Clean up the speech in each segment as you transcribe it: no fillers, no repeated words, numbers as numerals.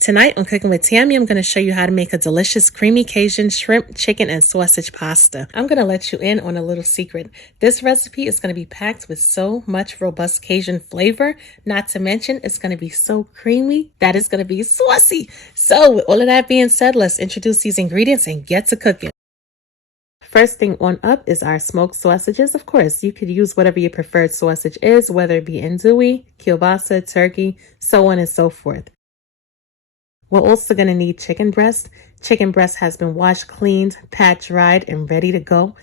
Tonight on Cooking with Tammy, I'm going to show you how to make a delicious creamy Cajun shrimp, chicken, and sausage pasta. I'm going to let you in on a little secret. This recipe is going to be packed with so much robust Cajun flavor, not to mention it's going to be so creamy that it's going to be saucy. So with all of that being said, let's introduce these ingredients and get to cooking. First thing on up is our smoked sausages. Of course, you could use whatever your preferred sausage is, whether it be andouille, kielbasa, turkey, so on and so forth. We're also going to need chicken breast. Chicken breast has been washed, cleaned, pat dried, and ready to go.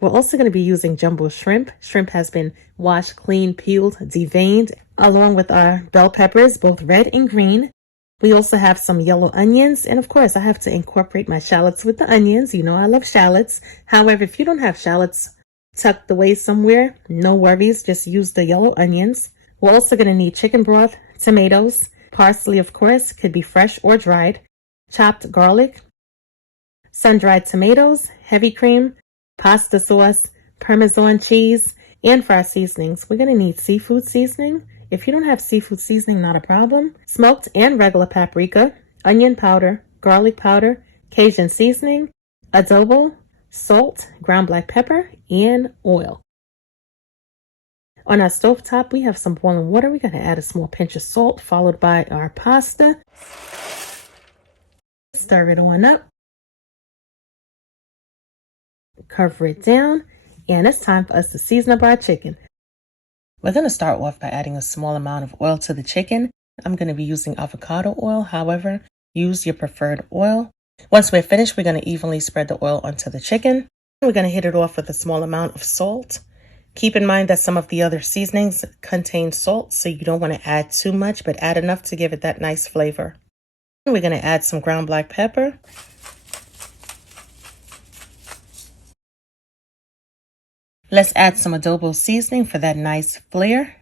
We're also going to be using jumbo shrimp. Shrimp has been washed, cleaned, peeled, deveined, along with our bell peppers, both red and green. We also have some yellow onions, and of course, I have to incorporate my shallots with the onions. You know I love shallots. However, if you don't have shallots tucked away somewhere, no worries, just use the yellow onions. We're also going to need chicken broth, tomatoes, parsley, of course, could be fresh or dried, chopped garlic, sun-dried tomatoes, heavy cream, pasta sauce, parmesan cheese, and for our seasonings, we're going to need seafood seasoning. If you don't have seafood seasoning, not a problem. Smoked and regular paprika, onion powder, garlic powder, Cajun seasoning, adobo, salt, ground black pepper, and oil. On our stovetop, we have some boiling water. We're going to add a small pinch of salt, followed by our pasta. Stir it on up. Cover it down. And it's time for us to season up our chicken. We're going to start off by adding a small amount of oil to the chicken. I'm going to be using avocado oil. However, use your preferred oil. Once we're finished, we're going to evenly spread the oil onto the chicken. We're going to hit it off with a small amount of salt. Keep in mind that some of the other seasonings contain salt, so you don't want to add too much, but add enough to give it that nice flavor. We're going to add some ground black pepper. Let's add some adobo seasoning for that nice flair.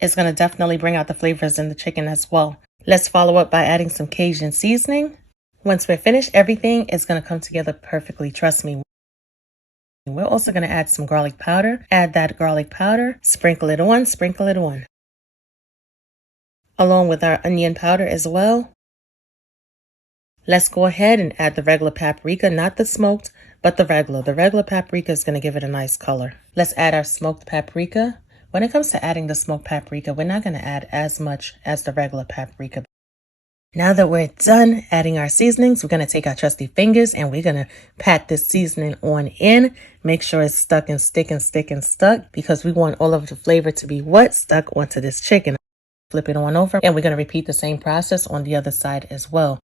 It's going to definitely bring out the flavors in the chicken as well. Let's follow up by adding some Cajun seasoning. Once we're finished, everything is going to come together perfectly, trust me. We're also going to add some garlic powder. Add that garlic powder, sprinkle it on. Along with our onion powder as well. Let's go ahead and add the regular paprika, not the smoked, but the regular. The regular paprika is going to give it a nice color. Let's add our smoked paprika. When it comes to adding the smoked paprika, we're not going to add as much as the regular paprika. Now that we're done adding our seasonings, we're going to take our trusty fingers and we're going to pat this seasoning on in. Make sure it's stuck and stuck because we want all of the flavor to be stuck onto this chicken. Flip it on over and we're going to repeat the same process on the other side as well.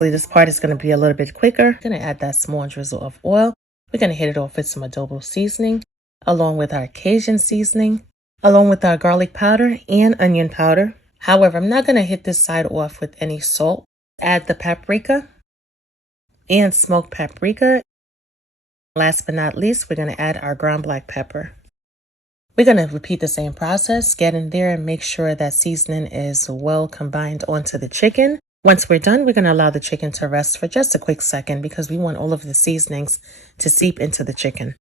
This part is going to be a little bit quicker. We're going to add that small drizzle of oil. We're going to hit it off with some adobo seasoning along with our Cajun seasoning, along with our garlic powder and onion powder. However, I'm not going to hit this side off with any salt. Add the paprika and smoked paprika. Last but not least, we're going to add our ground black pepper. We're going to repeat the same process. Get in there and make sure that seasoning is well combined onto the chicken. Once we're done, we're going to allow the chicken to rest for just a quick second because we want all of the seasonings to seep into the chicken.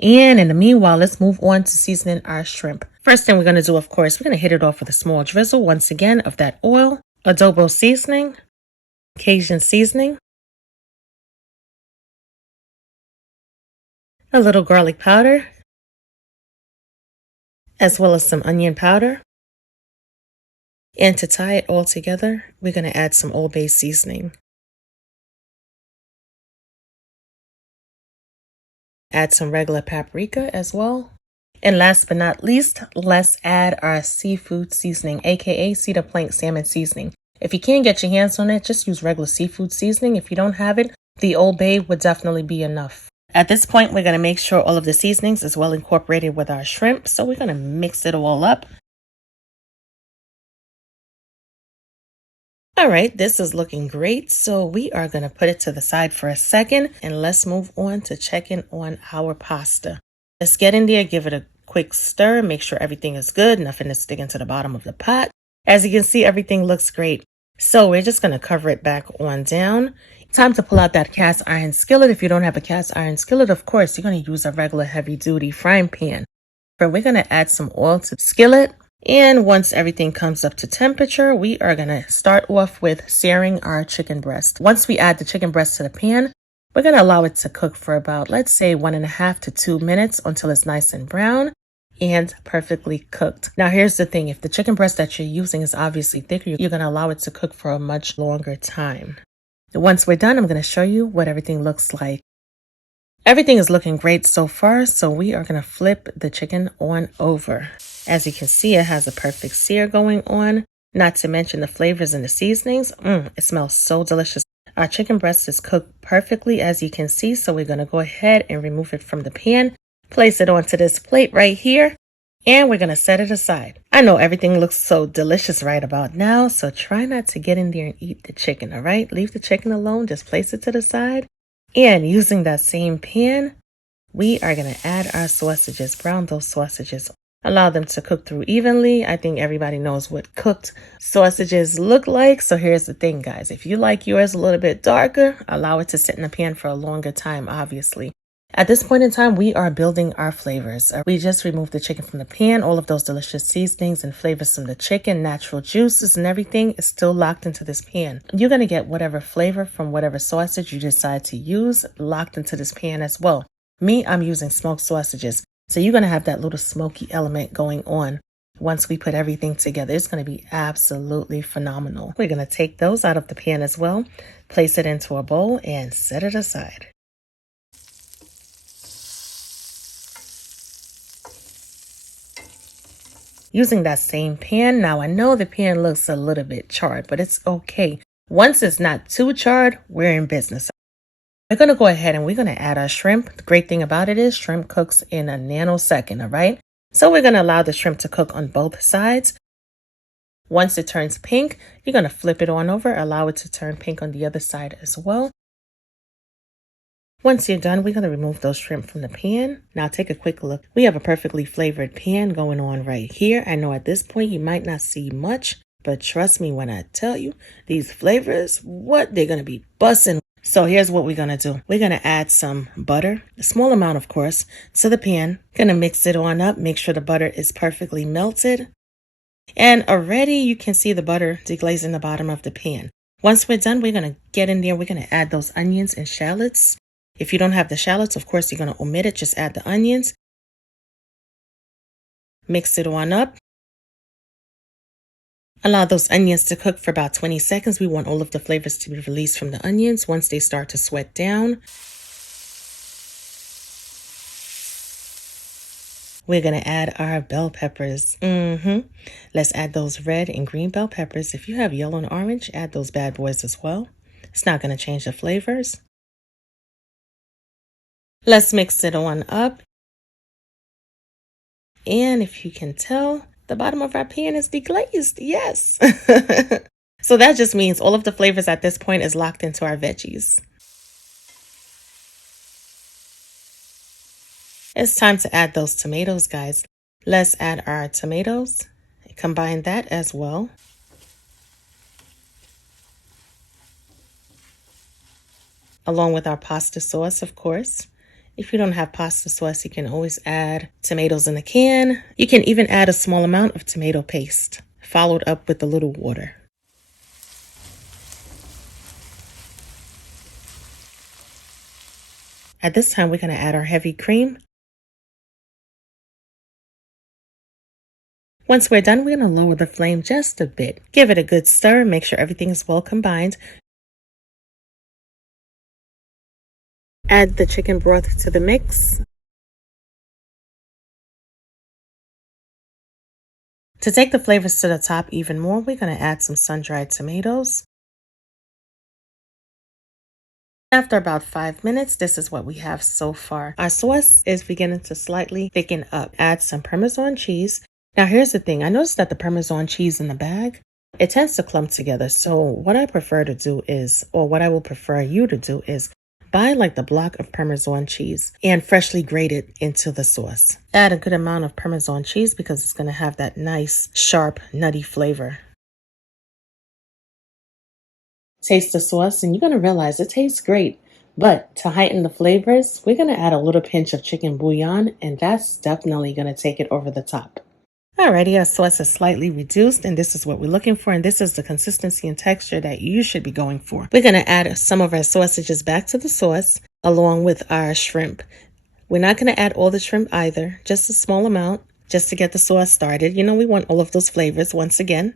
And in the meanwhile, let's move on to seasoning our shrimp. First thing we're going to do, of course, we're going to hit it off with a small drizzle, once again, of that oil, adobo seasoning, Cajun seasoning, a little garlic powder, as well as some onion powder. And to tie it all together, we're going to add some Old Bay seasoning. Add some regular paprika as well. And last but not least, let's add our seafood seasoning, aka Cedar Plank Salmon seasoning. If you can't get your hands on it, just use regular seafood seasoning. If you don't have it, the Old Bay would definitely be enough. At this point, we're going to make sure all of the seasonings is well incorporated with our shrimp. So we're going to mix it all up. All right, this is looking great. So we are going to put it to the side for a second and let's move on to checking on our pasta. Let's get in there, give it a quick stir, make sure everything is good, nothing is sticking to the bottom of the pot. As you can see, everything looks great. So we're just going to cover it back on down. Time to pull out that cast iron skillet. If you don't have a cast iron skillet, of course, you're going to use a regular heavy duty frying pan. But we're going to add some oil to the skillet. And once everything comes up to temperature, we are going to start off with searing our chicken breast. Once we add the chicken breast to the pan, we're going to allow it to cook for about, let's say, 1.5 to 2 minutes until it's nice and brown and perfectly cooked. Now, here's the thing. If the chicken breast that you're using is obviously thicker, you're going to allow it to cook for a much longer time. Once we're done, I'm going to show you what everything looks like. Everything is looking great so far, so we are going to flip the chicken on over. As you can see, it has a perfect sear going on, not to mention the flavors and the seasonings. It smells so delicious. Our chicken breast is cooked perfectly, as you can see, so we're going to go ahead and remove it from the pan, place it onto this plate right here, and we're going to set it aside. I know everything looks so delicious right about now, so try not to get in there and eat the chicken, all right? Leave the chicken alone, just place it to the side. And using that same pan, we are going to add our sausages, brown those sausages. Allow them to cook through evenly. I think everybody knows what cooked sausages look like. So here's the thing, guys. If you like yours a little bit darker, allow it to sit in the pan for a longer time, obviously. At this point in time, we are building our flavors. We just removed the chicken from the pan. All of those delicious seasonings and flavors from the chicken, natural juices and everything is still locked into this pan. You're going to get whatever flavor from whatever sausage you decide to use locked into this pan as well. Me, I'm using smoked sausages. So you're going to have that little smoky element going on. Once we put everything together, it's going to be absolutely phenomenal. We're going to take those out of the pan as well, place it into a bowl and set it aside. Using that same pan, now I know the pan looks a little bit charred, but it's okay. Once it's not too charred, we're in business. We're going to go ahead and we're going to add our shrimp. The great thing about it is shrimp cooks in a nanosecond, all right? So we're going to allow the shrimp to cook on both sides. Once it turns pink, you're going to flip it on over, allow it to turn pink on the other side as well. Once you're done, we're going to remove those shrimp from the pan. Now take a quick look. We have a perfectly flavored pan going on right here. I know at this point you might not see much, but trust me when I tell you, these flavors, they're going to be bussin'. So here's what we're going to do. We're going to add some butter, a small amount of course, to the pan. Going to mix it on up, make sure the butter is perfectly melted. And already you can see the butter deglazing the bottom of the pan. Once we're done, we're going to get in there. We're going to add those onions and shallots. If you don't have the shallots, of course, you're going to omit it. Just add the onions. Mix it on up. Allow those onions to cook for about 20 seconds. We want all of the flavors to be released from the onions once they start to sweat down. We're going to add our bell peppers. Let's add those red and green bell peppers. If you have yellow and orange, add those bad boys as well. It's not going to change the flavors. Let's mix it on up. And if you can tell, the bottom of our pan is deglazed. Yes. So that just means all of the flavors at this point is locked into our veggies. It's time to add those tomatoes, guys. Let's add our tomatoes. Combine that as well. Along with our pasta sauce, of course. If you don't have pasta sauce, you can always add tomatoes in a can. You can even add a small amount of tomato paste, followed up with a little water. At this time, we're going to add our heavy cream. Once we're done, we're going to lower the flame just a bit. Give it a good stir. Make sure everything is well combined. Add the chicken broth to the mix. To take the flavors to the top even more, we're going to add some sun-dried tomatoes. After about 5 minutes, this is what we have so far. Our sauce is beginning to slightly thicken up. Add some Parmesan cheese. Now here's the thing. I noticed that the Parmesan cheese in the bag, it tends to clump together. So what I prefer to do is, or what I will prefer you to do is, buy like the block of Parmesan cheese and freshly grate it into the sauce. Add a good amount of Parmesan cheese because it's going to have that nice, sharp, nutty flavor. Taste the sauce and you're going to realize it tastes great. But to heighten the flavors, we're going to add a little pinch of chicken bouillon, and that's definitely going to take it over the top. Alrighty, our sauce is slightly reduced, and this is what we're looking for, and this is the consistency and texture that you should be going for. We're going to add some of our sausages back to the sauce along with our shrimp. We're not going to add all the shrimp either, just a small amount, just to get the sauce started. You know, we want all of those flavors once again.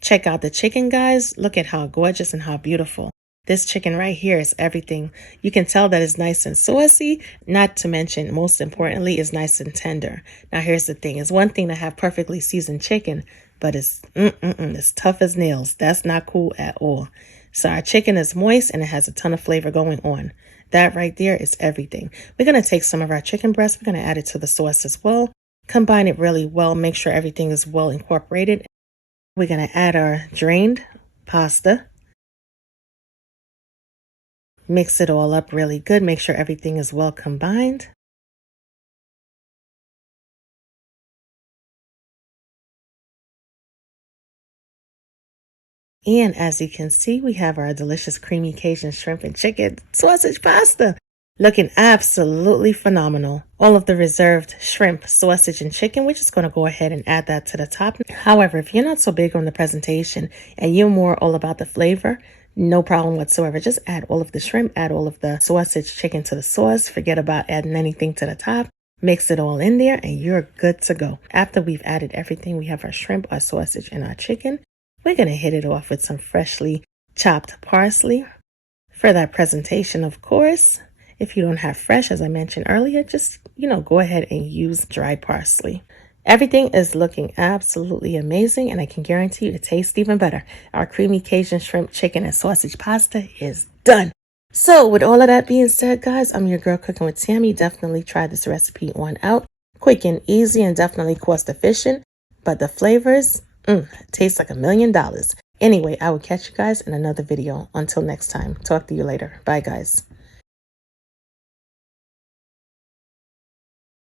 Check out the chicken, guys. Look at how gorgeous and how beautiful. This chicken right here is everything. You can tell that it's nice and saucy, not to mention, most importantly, is nice and tender. Now, here's the thing. It's one thing to have perfectly seasoned chicken, but it's tough as nails. That's not cool at all. So our chicken is moist and it has a ton of flavor going on. That right there is everything. We're going to take some of our chicken breast. We're going to add it to the sauce as well. Combine it really well. Make sure everything is well incorporated. We're going to add our drained pasta. Mix it all up really good. Make sure everything is well combined. And as you can see, we have our delicious creamy Cajun shrimp and chicken sausage pasta. Looking absolutely phenomenal. All of the reserved shrimp, sausage, and chicken, we're just going to go ahead and add that to the top. However, if you're not so big on the presentation and you're more all about the flavor, no problem whatsoever. Just add all of the shrimp, add all of the sausage, chicken to the sauce. Forget about adding anything to the top. Mix it all in there and you're good to go. After we've added everything, we have our shrimp, our sausage, and our chicken. We're going to hit it off with some freshly chopped parsley. For that presentation, of course, if you don't have fresh, as I mentioned earlier, just, go ahead and use dried parsley. Everything is looking absolutely amazing, and I can guarantee you it tastes even better. Our creamy Cajun shrimp, chicken, and sausage pasta is done. So with all of that being said, guys, I'm your girl cooking with Tammy. Definitely try this recipe on out. Quick and easy and definitely cost efficient, but the flavors, taste like $1 million. Anyway, I will catch you guys in another video. Until next time, talk to you later. Bye, guys.